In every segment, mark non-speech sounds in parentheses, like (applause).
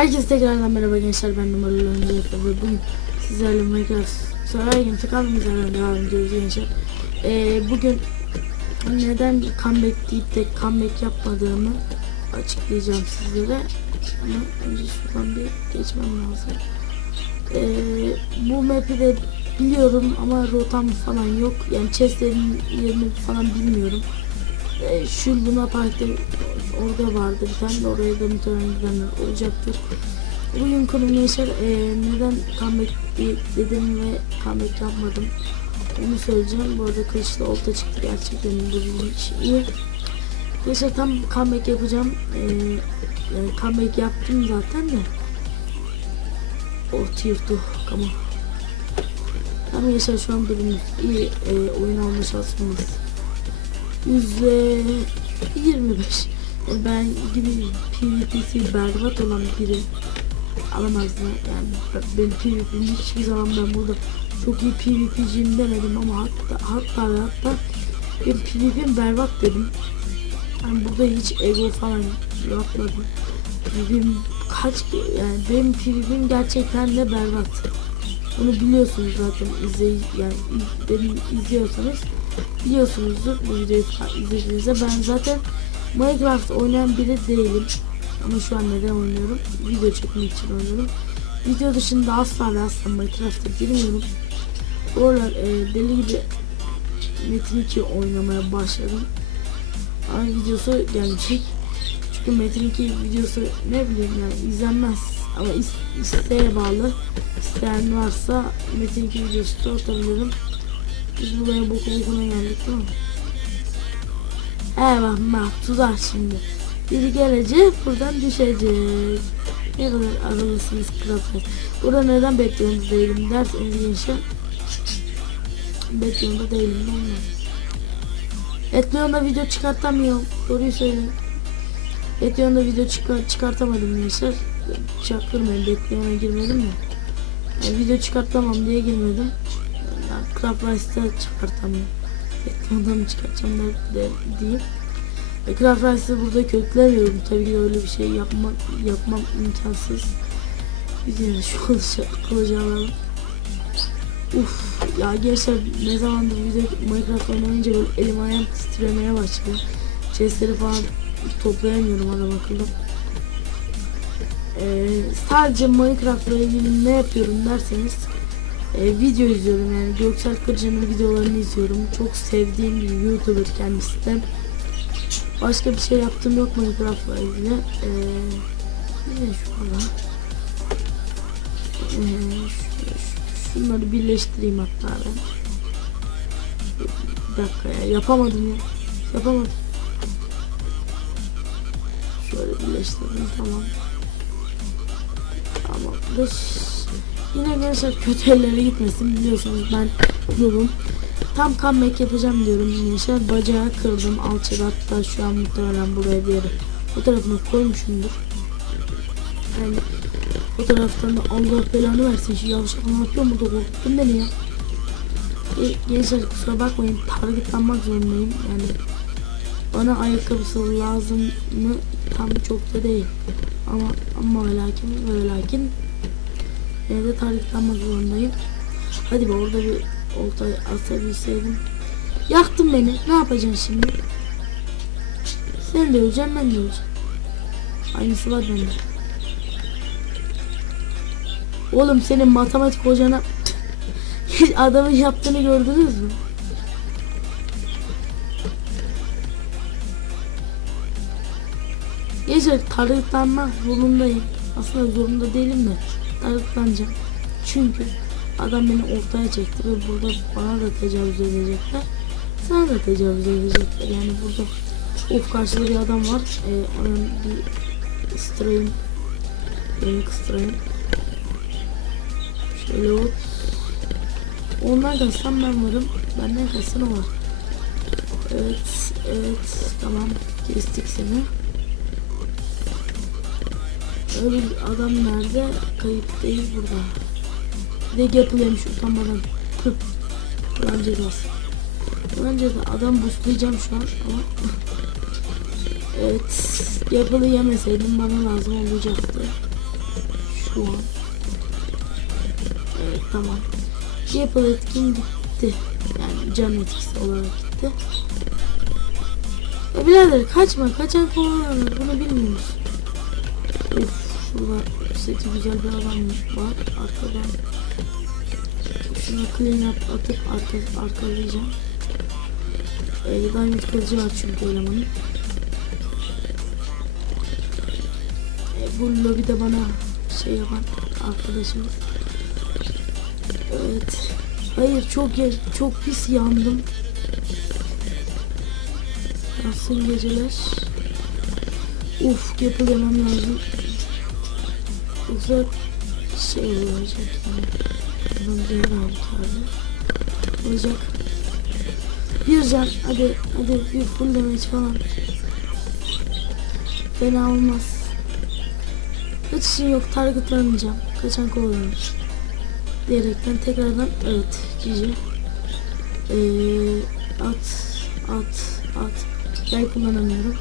Herkese tekrardan merhaba gençler ben numaralı ve bugün sizlerle Minecraft Saray Game kaldığımız yerden devam ediyoruz gençler. Ee, bugün neden comeback deyip de comeback yapmadığımı açıklayacağım sizlere. Ama önce şuradan bir geçmem lazım. Ee, bu map'i de biliyorum ama rotam falan yok. Yani chestlerin yerini falan bilmiyorum. Ee, şu Luna Park'ta orada vardı bir de oraya da muhtemelen gidenler olacaktır. Bugün konu gençler e, neden comeback de- dedim ve comeback yapmadım onu söyleyeceğim. Bu arada kılıçlı olta çıktı gerçekten bu iş iyi. Gençler tam comeback yapacağım. E, yani comeback yaptım zaten de. Oh tier 2 come on. Gençler şu an durumumuz iyi. E, oyun alma şansımız yüzde 25 Yani ben gibi PvP'si berbat olan biri alamazdı yani ben- PvP'm hiçbir zaman ben burada çok iyi PvP'ciyim demedim ama hatta hatta hatta benim PvP'm berbat dedim. Yani burada hiç ego falan yapmadım. PvP'm kaç yani benim PvP'm gerçekten de berbat. Bunu biliyorsunuz zaten izley yani beni izliyorsanız biliyorsunuzdur bu videoyu izlediğinizde. Ben zaten Minecraft oynayan biri değilim. Ama şu an neden oynuyorum? Video çekmek için oynuyorum. Video dışında asla ve asla Minecraft'a girmiyorum. Bu aralar e, deli gibi Metin 2 oynamaya başladım. Ama videosu gelecek. Çünkü Metin 2 videosu ne bileyim yani izlenmez. Ama is- isteğe bağlı. İsteyen varsa Metin 2 videosu da atabilirim biz buraya boku bokuna geldik değil? Eyvah bak tuzak şimdi. Biri gelecek buradan düşecek. Ne kadar aralısınız kral. Burada neden bekliyorsunuz değilim derseniz gençler. Bekliyorum değilim de olmaz. Etleon'da video çıkartamıyorum. Doğruyu söyleyeyim. Etleon'da video çıkar çıkartamadım gençler. Çaktırmayın Etleon'a girmedim ya. Yani video çıkartamam diye girmedim. Yani Craft Rice'da çıkartamıyorum. Ekrandan çıkartacağım de, de diyeyim. E, Craft Rice'ı burada köklemiyorum. Tabii ki öyle bir şey yapmak yapmam imkansız. Biz şu kılıcı, kılıcı alalım. Uf ya gençler ne zamandır video Minecraft oynayınca böyle elim ayağım titremeye başladı. Chestleri falan toplayamıyorum adam akıllı. Ee, sadece Minecraft'la ilgili ne yapıyorum derseniz e, video izliyorum yani Göksel Kırca'nın videolarını izliyorum. Çok sevdiğim bir YouTuber kendisi de. Başka bir şey yaptığım yok Minecraft'la ilgili. Ee, yine şu falan. Ee, şu- şu- şunları birleştireyim hatta ben. Bir dakika ya yapamadım ya. Yapamadım. Şöyle birleştirdim tamam. Tamamdır. Yine gençler kötü ellere gitmesin biliyorsunuz ben noobum. Tam comeback yapacağım diyorum gençler. Bacağı kırdım alçıda hatta şu an muhtemelen buraya bir yere fotoğrafını koymuşumdur. Yani fotoğraftan Allah belanı versin şu yavşak ne yapıyor mu da korkuttun beni ya. E, gençler kusura bakmayın targetlanmak zorundayım yani bana ayakkabısı lazım mı tam çok da değil ama ama lakin ve lakin Yine de tariflenmek zorundayım. Hadi be orada bir oltayı atabilseydim. Yaktın beni. Ne yapacaksın şimdi? Sen de öleceksin ben de öleceğim. Aynısı var bende. Oğlum senin matematik hocana (laughs) adamın yaptığını gördünüz mü? Gece tarıklanmak zorundayım. Aslında zorunda değilim de tarıklanacağım. Çünkü adam beni ortaya çekti ve burada bana da tecavüz edecekler. Sana da tecavüz edecekler. Yani burada of karşıda bir adam var. Ee, onun bir ıstırayım. Beni kıstırayım. Şöyle hop. Ondan kaçsam ben varım. Benden kaçsan o var. Evet, evet. Tamam. Kestik seni. Öbür adam nerede? Kayıp değil burada. Bir de yapılıymış utanmadan. Kur'an cezası. Kur'an cezası. Adam buslayacağım şu an ama. (laughs) evet. Yapılı yemeseydim bana lazım olacaktı. şu an. Evet tamam. Apple etkin gitti. Yani can etkisi olarak gitti. Ya birader kaçma. Kaçan kovalanır. Bunu bilmiyoruz. Of şurada seti güzel bir adam var. Arkadan. Şuna clean up atıp arka, arkalayacağım. Ee, diamond kılıcı var çünkü elemanın. Ee, bu lobide bana şey yapan arkadaşımız. Evet. Hayır çok çok pis yandım. Yansın geceler. Uf yapı demem lazım. Yoksa şey olacak yani. Bunun bir halkardı. Olacak. Can hadi hadi bir full damage falan. Fena olmaz. Hiç şey yok targetlanmayacağım. Kaçan kovalanır. Diyerekten tekrardan evet GG. Ee, at at at. Ben kullanamıyorum.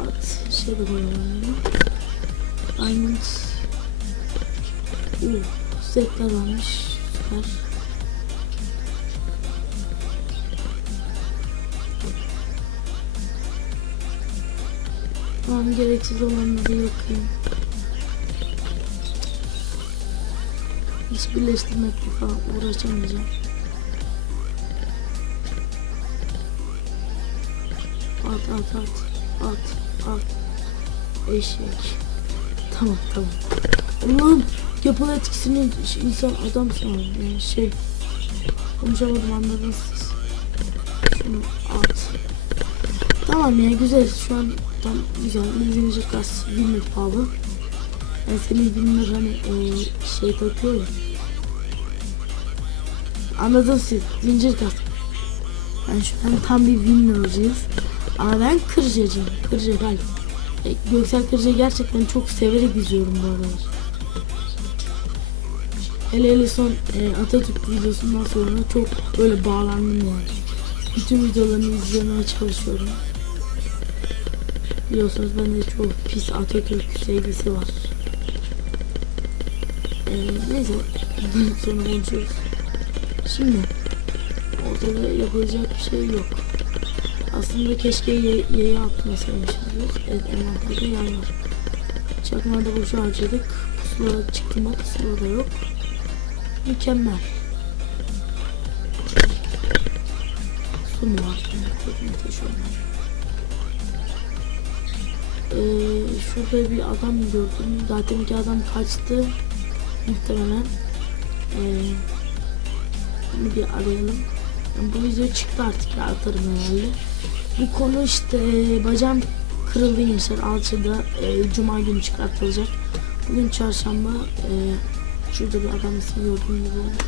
At şey de kullanamıyorum. Diamond. Uh, setler varmış. Süper. Tamam gereksiz olanları yakayım. Hiç birleştirmekle falan uğraşamayacağım. At at at at at. Eşek. Tamam tamam. Allah'ım yapılı etkisini insan adam yani şey. Konuşamadım anladınız siz. Şunu at. Tamam ya güzel şu an tam güzel. Zincir kas bilmir pahalı. Yani senin bilmir hani e, şey takıyor ya. Anladın siz zincir kas. Yani şu an tam bir winner'cıyız. Ama ben kırcacıyım. Kırca ben. E, Göksel Kırca'yı gerçekten çok severek izliyorum bu aralar. Hele hele son e, Atatürk videosundan sonra çok böyle bağlandım yani. Bütün videolarını izlemeye çalışıyorum. Biliyorsunuz bende çok pis Atatürk sevgisi var. E, neyse sonra konuşuruz. Şimdi ortada yapılacak bir şey yok. Aslında keşke ye yayı atmasaymışızdır. Evet envanterde yay var. Çakmağı da boşa harcadık. Pusula çıktı mı? Pusula da yok. Mükemmel. Su mu var? Taşıyorum. Ee, şurada bir adam gördüm. Zaten iki adam kaçtı. Muhtemelen. Ee, bunu bir arayalım. Bu video çıktı artık ya atarım herhalde. Bu konu işte bacağım kırıldı gençler alçıda e, cuma günü çıkartılacak. Bugün çarşamba e, şurada bir adam ismi gördüğüm gibi oldu.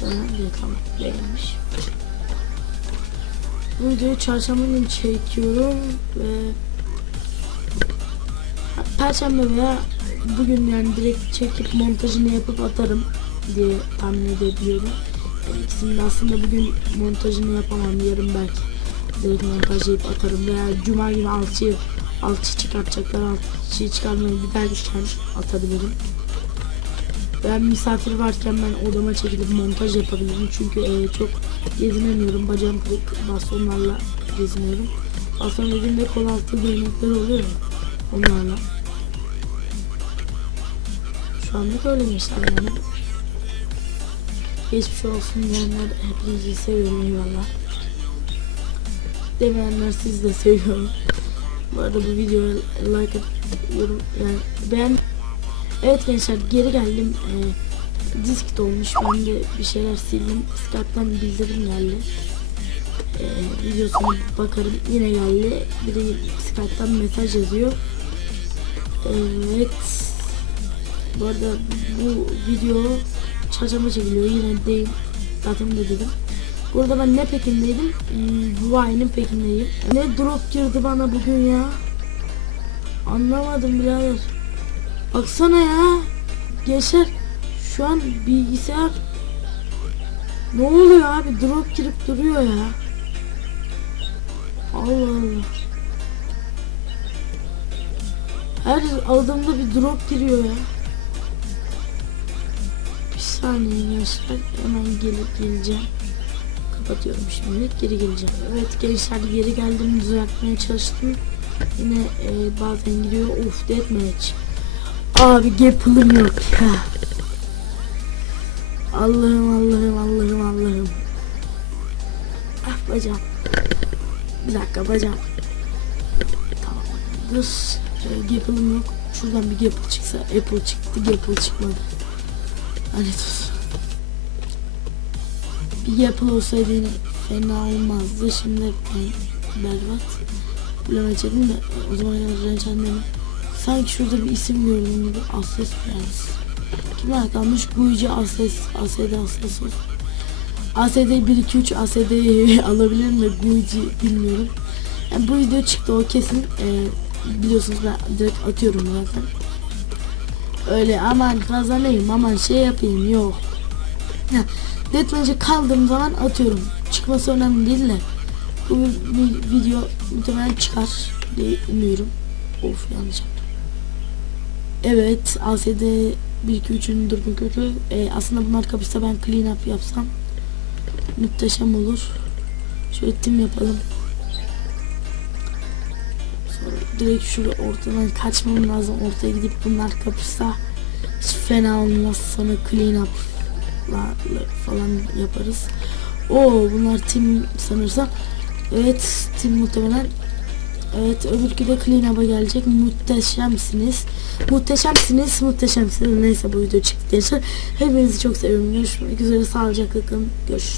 Tamam reklam beğenmiş. Bu videoyu çarşamba günü çekiyorum ve Perşembe veya bugün yani direkt çekip montajını yapıp atarım diye tahmin edebiliyorum. İkisini de aslında bugün montajını yapamam. Yarın belki direkt montajlayıp atarım. Veya cuma günü alçı, alçı çıkartacaklar. Alçıyı çıkarmayı giderken atabilirim. Ben misafir varken ben odama çekilip montaj yapabilirim. Çünkü e, çok gezinemiyorum. Bacağım kırık bastonlarla geziniyorum. Baston dediğimde kol altı değnekler oluyor ya. Onlarla. Şu anlık öyle gençler yani. Geçmiş olsun diyenler hepinizi seviyorum eyvallah. Demeyenler siz de seviyorum. Bu arada bu videoya like at, yorum yani beğen. Evet gençler geri geldim. Ee, disk dolmuş. Ben de bir şeyler sildim. Skype'tan bildirim geldi. Ee, videosuna bakarım. Yine geldi. Bir de Skype'tan mesaj yazıyor. Evet. Bu arada bu video çarşamba çekiliyor yine değil. Zaten de dedim. Burada ben ne pekindeydim? Hmm, Huawei'nin pekindeyim. Ne drop girdi bana bugün ya? Anlamadım birader. Baksana ya. Geçer. Şu an bilgisayar ne oluyor abi? Drop girip duruyor ya. Allah Allah. Her aldığımda bir drop giriyor ya. Bir saniye gençler hemen gelip geleceğim. Kapatıyorum şimdi geri geleceğim. Evet gençler geri geldim düzeltmeye çalıştım. Yine e, bazen gidiyor. Of deathmatch. Abi gap'ım yok ya. Allah'ım Allah'ım Allah'ım Allah'ım. Ah bacağım. Bir dakika bacağım. Tamam. Dur. Şöyle Gapple'ım yok. Şuradan bir Gapple çıksa. Apple çıktı. Gapple çıkmadı. Hani dur. Bir Gapple olsaydı fena olmazdı. Şimdi berbat. Bilmem açalım da o zaman Renç annemi. Sanki şurada bir isim gördüm gibi. Asles Prens. Kimler kalmış? Guici Asles. ASD Asles olsun. ASD 1 2 3 ASD'yi alabilir mi? Guici bilmiyorum. Yani bu video çıktı o kesin. Ee, biliyorsunuz ben direkt atıyorum zaten. Öyle aman kazanayım aman şey yapayım yok. Deathmatch'e kaldığım zaman atıyorum. Çıkması önemli değil de. Bu bir video muhtemelen çıkar diye umuyorum. Of yanlış yaptım. Evet ASD 1 2 3'ün durumu kötü. Ee, aslında bunlar kapışsa ben clean up yapsam muhteşem olur. Şöyle tim yapalım. Sonra direkt şurada ortadan kaçmam lazım. Ortaya gidip bunlar kapışsa hiç fena olmaz. Sonra clean up falan yaparız. Oo bunlar tim sanırsam. Evet tim muhtemelen. Evet öbürkü de clean up'a gelecek. Muhteşemsiniz. Muhteşemsiniz. Muhteşemsiniz. Neyse bu video çıktı gençler. Hepinizi çok seviyorum. Görüşmek üzere. Sağlıcakla kalın. Görüşürüz.